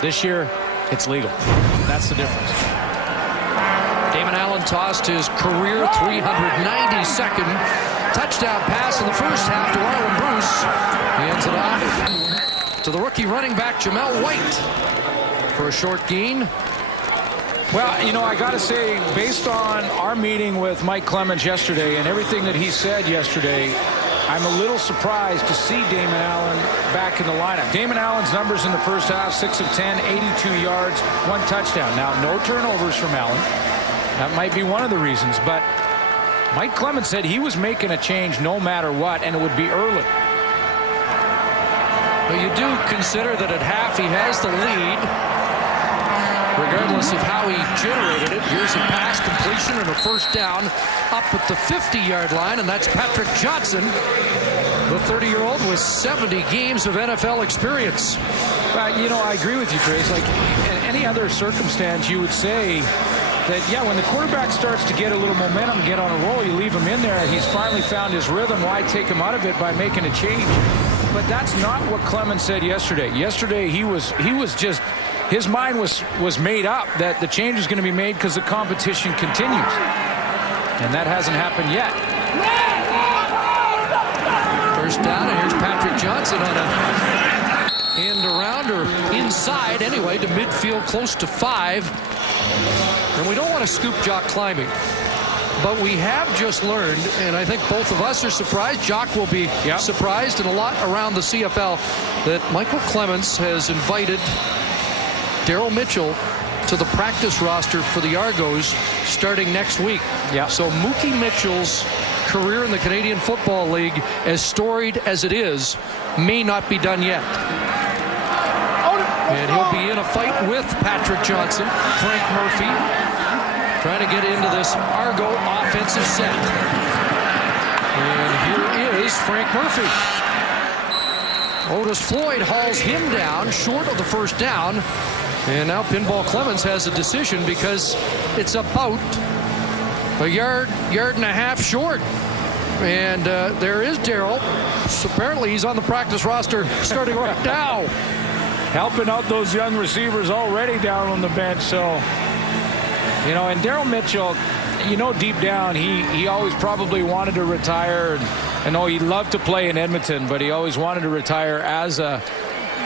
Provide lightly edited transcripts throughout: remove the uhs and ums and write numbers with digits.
This year, it's legal. That's the difference. Damon Allen tossed his career 392nd touchdown pass in the first half to Arlen Bruce. He ends it off to the rookie running back Jamel White for a short gain. Well, you know, I got to say, based on our meeting with Mike Clemens yesterday and everything that he said yesterday, I'm a little surprised to see Damon Allen back in the lineup. Damon Allen's numbers in the first half, 6 of 10, 82 yards, 1 touchdown. Now, no turnovers from Allen. That might be one of the reasons, but Mike Clemens said he was making a change no matter what, and it would be early. But you do consider that at half he has the lead. Regardless of how he generated it, here's a pass completion and a first down up at the 50-yard line, and that's Patrick Johnson, the 30-year-old with 70 games of NFL experience. You know, I agree with you, Chris. Like in any other circumstance, you would say that, yeah, when the quarterback starts to get a little momentum, get on a roll, you leave him in there. He's finally found his rhythm. Why take him out of it by making a change? But that's not what Clemens said yesterday. Yesterday, he was just... his mind was made up that the change is going to be made because the competition continues. And that hasn't happened yet. First down, and here's Patrick Johnson on a end around or inside anyway to midfield close to 5. And we don't want to scoop Jock climbing. But we have just learned, and I think both of us are surprised, Jock will be surprised, and a lot around the CFL, that Michael Clemens has invited Daryl Mitchell to the practice roster for the Argos starting next week. So Mookie Mitchell's career in the Canadian Football League, as storied as it is, may not be done yet. And he'll be in a fight with Patrick Johnson, Frank Murphy, trying to get into this Argo offensive set. And here is Frank Murphy. Otis Floyd hauls him down short of the first down. And now Pinball Clemens has a decision because it's about a yard and a half short. And there is Daryl. So apparently he's on the practice roster starting right now. Helping out those young receivers already down on the bench. So, you know, and Daryl Mitchell, you know, deep down, he always probably wanted to retire. And oh, he loved to play in Edmonton, but he always wanted to retire as a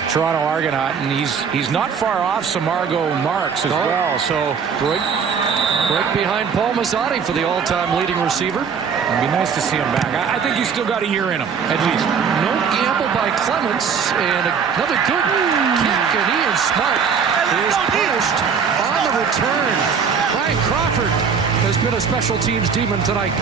Toronto Argonaut, and he's not far off some Argo marks as well. So right behind Paul Mazzotti for the all-time leading receiver. It'd be nice to see him back. I think he's still got a year in him, at least. No gamble by Clemens, and another good kick, and Ian Smart is punished on the return. Ryan Crawford has been a special teams demon tonight.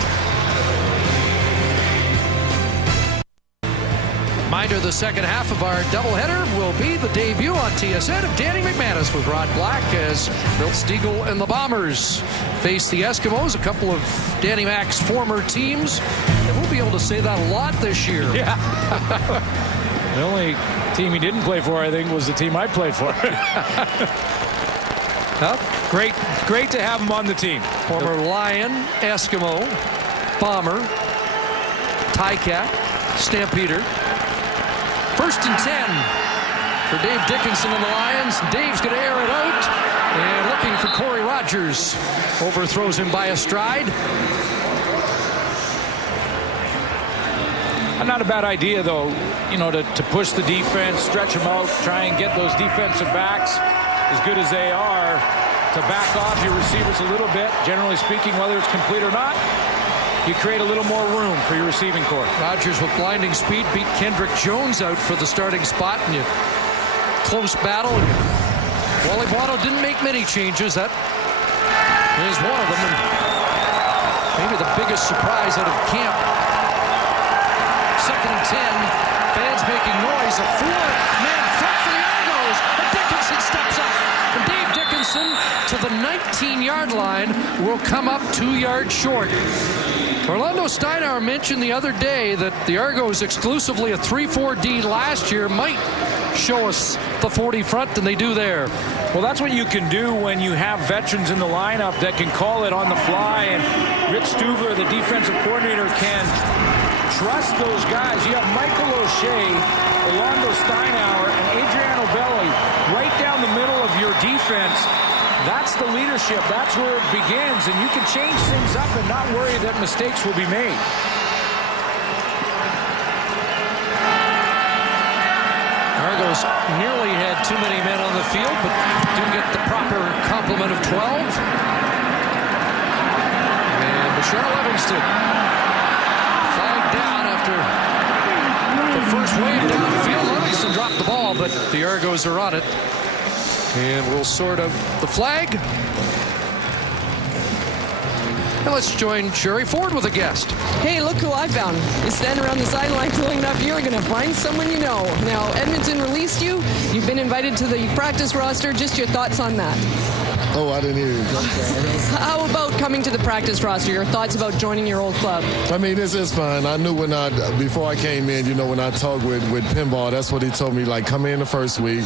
Reminder, the second half of our doubleheader will be the debut on TSN of Danny McManus with Rod Black as Milt Stegall and the Bombers face the Eskimos, a couple of Danny Mac's former teams. And we'll be able to say that a lot this year. Yeah. The only team he didn't play for, I think, was the team I played for. Great to have him on the team. Former Lion, Eskimo, Bomber, Ticat, Stampeder. First and 10 for Dave Dickinson and the Lions. Dave's going to air it out. And looking for Corey Rogers. Overthrows him by a stride. Not a bad idea, though, you know, to push the defense, stretch them out, try and get those defensive backs, as good as they are, to back off your receivers a little bit. Generally speaking, whether it's complete or not, you create a little more room for your receiving corps. Rogers with blinding speed beat Kendrick Jones out for the starting spot, and you close battle. Wally Buono didn't make many changes. That is one of them, and maybe the biggest surprise out of camp. Second and 10, fans making noise. A 4-man front for the Argos, and Dickinson steps up. And Dave Dickinson to the 19-yard line will come up 2 yards short. Orlando Steinauer mentioned the other day that the Argos, exclusively a 3-4-D last year, might show us the 40 front than they do there. Well, that's what you can do when you have veterans in the lineup that can call it on the fly, and Rich Stubler, the defensive coordinator, can trust those guys. You have Michael O'Shea, Orlando Steinauer, and Adriano Belli right down the middle defense, that's the leadership. That's where it begins, and you can change things up and not worry that mistakes will be made. Argos nearly had too many men on the field, but didn't get the proper complement of 12. And Bashar Livingston flagged down after the first wave downfield. Livingston dropped the ball, but the Argos are on it. And we'll sort of the flag. And let's join Sherry Ford with a guest. Hey, look who I found. You stand around the sideline long enough, you're going to find someone you know. Now, Edmonton released you. You've been invited to the practice roster. Just your thoughts on that. Oh, I didn't hear you. How about coming to the practice roster? Your thoughts about joining your old club? I mean, this is fine. I knew before I came in, when I talked with Pinball, that's what he told me, like, come in the first week,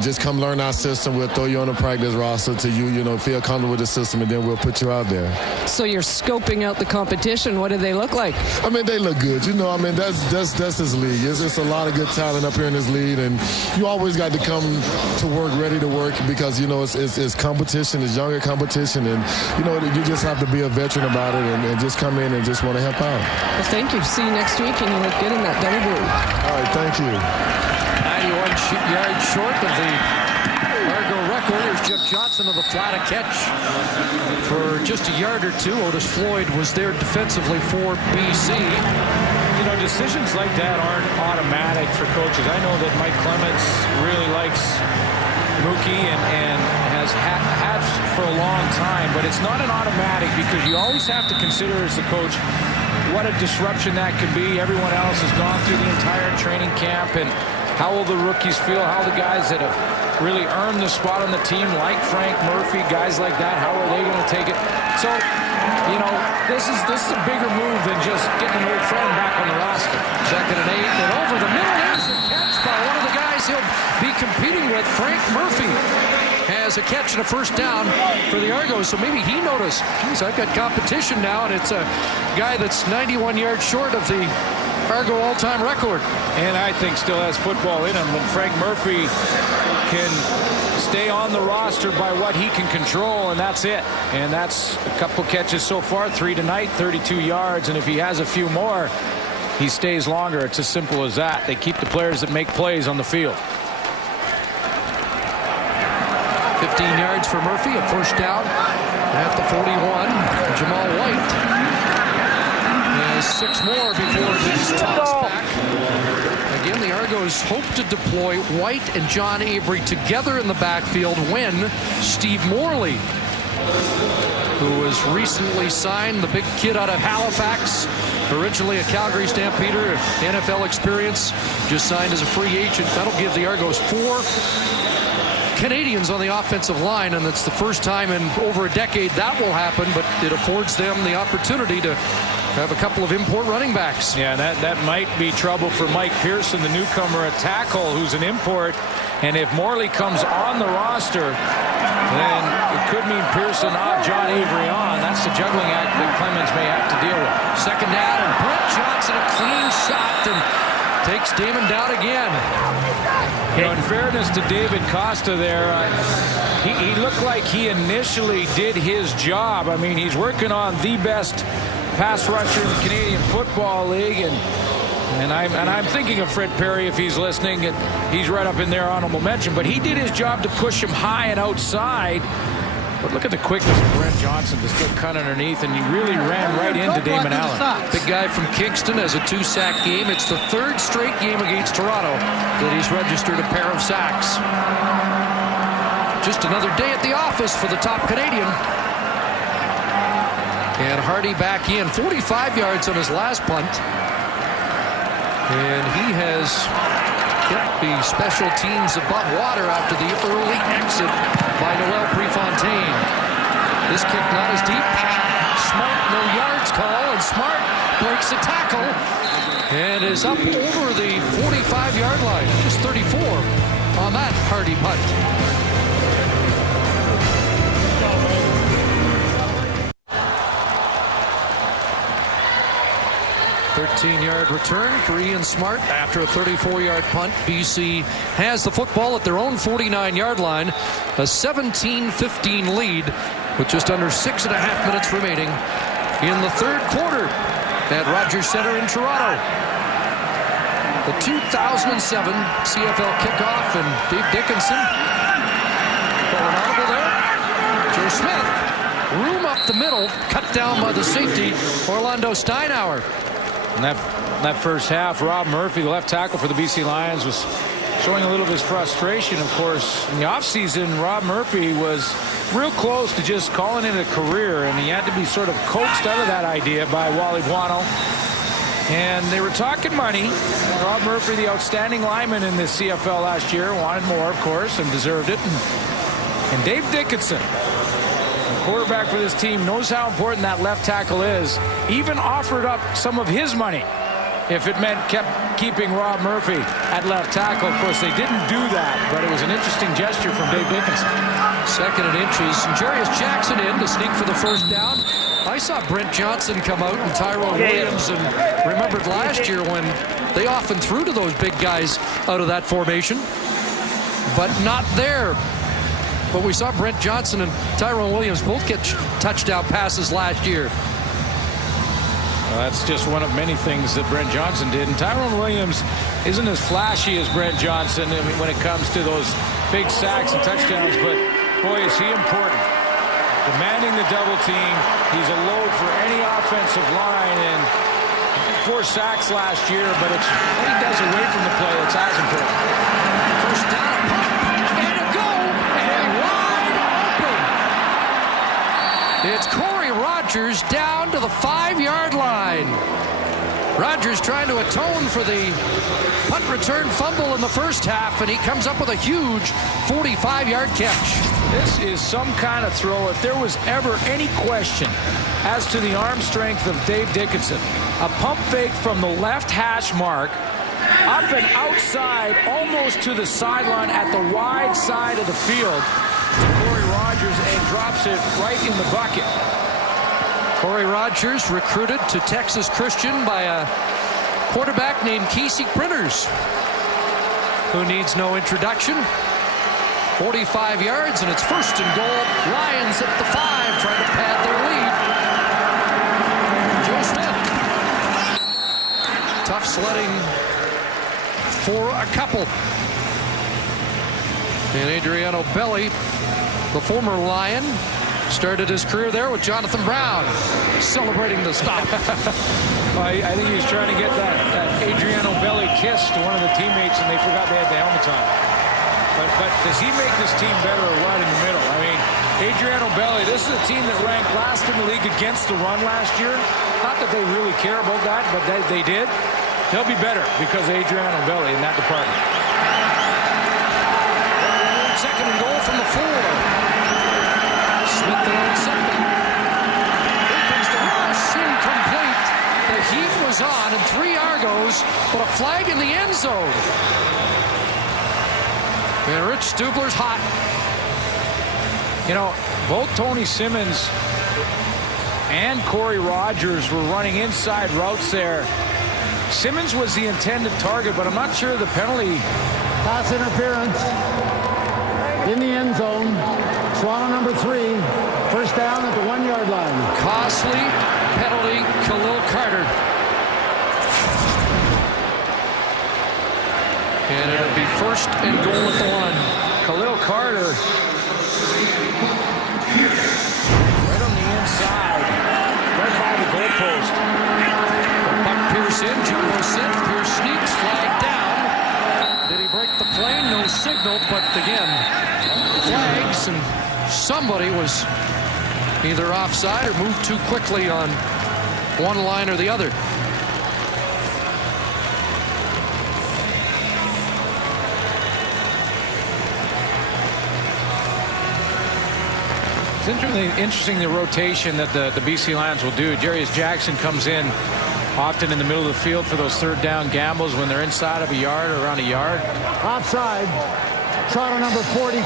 just come learn our system. We'll throw you on the practice roster till you feel comfortable with the system, and then we'll put you out there. So you're scoping out the competition. What do they look like? I mean, they look good. That's this league. It's a lot of good talent up here in this league, and you always got to come to work ready to work because, it's competition. It's younger competition, and you just have to be a veteran about it and just come in and just want to help out. Well, thank you. See you next week, and you look good in that double blue. All right, thank you. 91 yards short of the Argo record. Here's Jeff Johnson of the flat, a catch for just a yard or two. Otis Floyd was there defensively for BC. Decisions like that aren't automatic for coaches. I know that Mike Clements really likes Mookie and has had for a long time, but it's not an automatic because you always have to consider as the coach what a disruption that could be. Everyone else has gone through the entire training camp, and how will the rookies feel? How the guys that have really earned the spot on the team, like Frank Murphy, guys like that, how are they going to take it? So, this is a bigger move than just getting an old friend back on the roster. 2nd and 8, and over the middle. There's a catch by one of the guys he'll be competing with. Frank Murphy has a catch and a first down for the Argos, so maybe he noticed, geez, I've got competition now, and it's a guy that's 91 yards short of the Argo all-time record. And I think still has football in him. And Frank Murphy can stay on the roster by what he can control, and that's it. And that's a couple catches so far, 3 tonight, 32 yards. And if he has a few more, he stays longer. It's as simple as that. They keep the players that make plays on the field. 15 yards for Murphy, a first down at the 41. Jamal White has 6 more before he's tossed back. Again, the Argos hope to deploy White and John Avery together in the backfield when Steve Morley, who was recently signed, the big kid out of Halifax, originally a Calgary Stampeder, NFL experience, just signed as a free agent. That'll give the Argos 4 Canadians on the offensive line, and it's the first time in over a decade that will happen, but it affords them the opportunity to have a couple of import running backs. Yeah, that might be trouble for Mike Pearson, the newcomer at tackle, who's an import. And if Morley comes on the roster, then it could mean Pearson off, John Avery on. That's the juggling act that Clemens may have to deal with. 2nd down, and Brent Johnson a clean shot and takes Damon down again. In fairness to David Costa there, he looked like he initially did his job. I mean, he's working on the best pass rusher in the Canadian Football League, and I'm thinking of Fred Perry if he's listening. He's right up in there honorable mention, but he did his job to push him high and outside. But look at the quickness of Brent Johnson to still cut underneath, and he really ran right into Damon Allen. Big guy from Kingston has a 2-sack game. It's the 3rd straight game against Toronto that he's registered a pair of sacks. Just another day at the office for the top Canadian. And Hardy back in, 45 yards on his last punt. And he has kept the special teams above water after the early exit by Noel Prefontaine. This kick not as deep. Smart, no yards call, and Smart breaks the tackle and is up over the 45-yard line. Just 34 on that Hardy punt. 13-yard return for Ian Smart after a 34-yard punt. BC has the football at their own 49-yard line. A 17-15 lead with just under 6.5 minutes remaining in the third quarter at Rogers Centre in Toronto. The 2007 CFL kickoff, and Dave Dickinson going audible there. Joe Smith, room up the middle, cut down by the safety, Orlando Steinauer. And that first half, Rob Murphy, the left tackle for the BC Lions, was showing a little of his frustration. Of course, in the offseason, Rob Murphy was real close to just calling it a career, and he had to be sort of coaxed out of that idea by Wally Buono. And they were talking money. Rob Murphy, the outstanding lineman in the CFL last year, wanted more, of course, and deserved it. And Dave Dickinson, the quarterback for this team, knows how important that left tackle is. Even offered up some of his money if it meant keeping Rob Murphy at left tackle. Of course, they didn't do that, but it was an interesting gesture from Dave Dickinson. Second and inches. Jarius Jackson in to sneak for the first down. I saw Brent Johnson come out and Tyrone Williams, and remembered last year when they often threw to those big guys out of that formation, but not there. But we saw Brent Johnson and Tyrone Williams both get touchdown passes last year. Well, that's just one of many things that Brent Johnson did. And Tyrone Williams isn't as flashy as Brent Johnson when it comes to those big sacks and touchdowns, but boy, is he important. Demanding the double team. He's a load for any offensive line, and 4 sacks last year, but it's what he does away from the play that's as important. First down, and a go, and wide open. It's Corey Rogers down to the 5-yard line. Rogers trying to atone for the punt return fumble in the first half, and he comes up with a huge 45-yard catch. This is some kind of throw. If there was ever any question as to the arm strength of Dave Dickinson, a pump fake from the left hash mark, up and outside, almost to the sideline at the wide side of the field to Corey Rogers, and drops it right in the bucket. Corey Rogers recruited to Texas Christian by a quarterback named Kesey Printers, who needs no introduction. 45 yards, and it's first and goal. Lions at the 5, trying to pad their lead. Joe Smith. Tough sledding for a couple. And Adriano Belli, the former Lion, started his career there with Jonathan Brown, celebrating the stop. Well, I think he was trying to get that Adriano Belli kiss to one of the teammates, and they forgot they had the helmets on. But does he make this team better or what in the middle? I mean, Adriano Belli, this is a team that ranked last in the league against the run last year. Not that they really care about that, but they did. They'll be better because of Adriano Belli in that department. Second and goal from the 4. Smith the long setback. Here comes the rush, incomplete. The heat was on, and 3 Argos, but a flag in the end zone. And Rich Stubler's hot. You know, both Tony Simmons and Corey Rogers were running inside routes there. Simmons was the intended target, but I'm not sure the penalty. Pass interference in the end zone. Toronto number 3. First down at the 1-yard line. Costly penalty, Khalil Carter. And it'll be first and goal at the 1. Khalil Carter right on the inside, right by the goalpost. Buck Pierce in, Jumbo sent, Pierce sneaks, flag down. Did he break the play? No signal, but again, flags, and somebody was either offside or moved too quickly on one line or the other. It's interesting the rotation that the BC Lions will do. Jarius Jackson comes in often in the middle of the field for those third down gambles when they're inside of a yard or around a yard. Offside. Toronto number 43.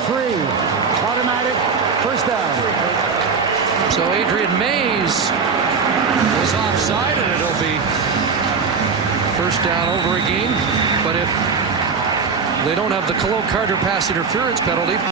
Automatic first down. So Adrian Mays is offside, and it'll be First down over again. But if they don't have the Khalil Carter pass interference penalty,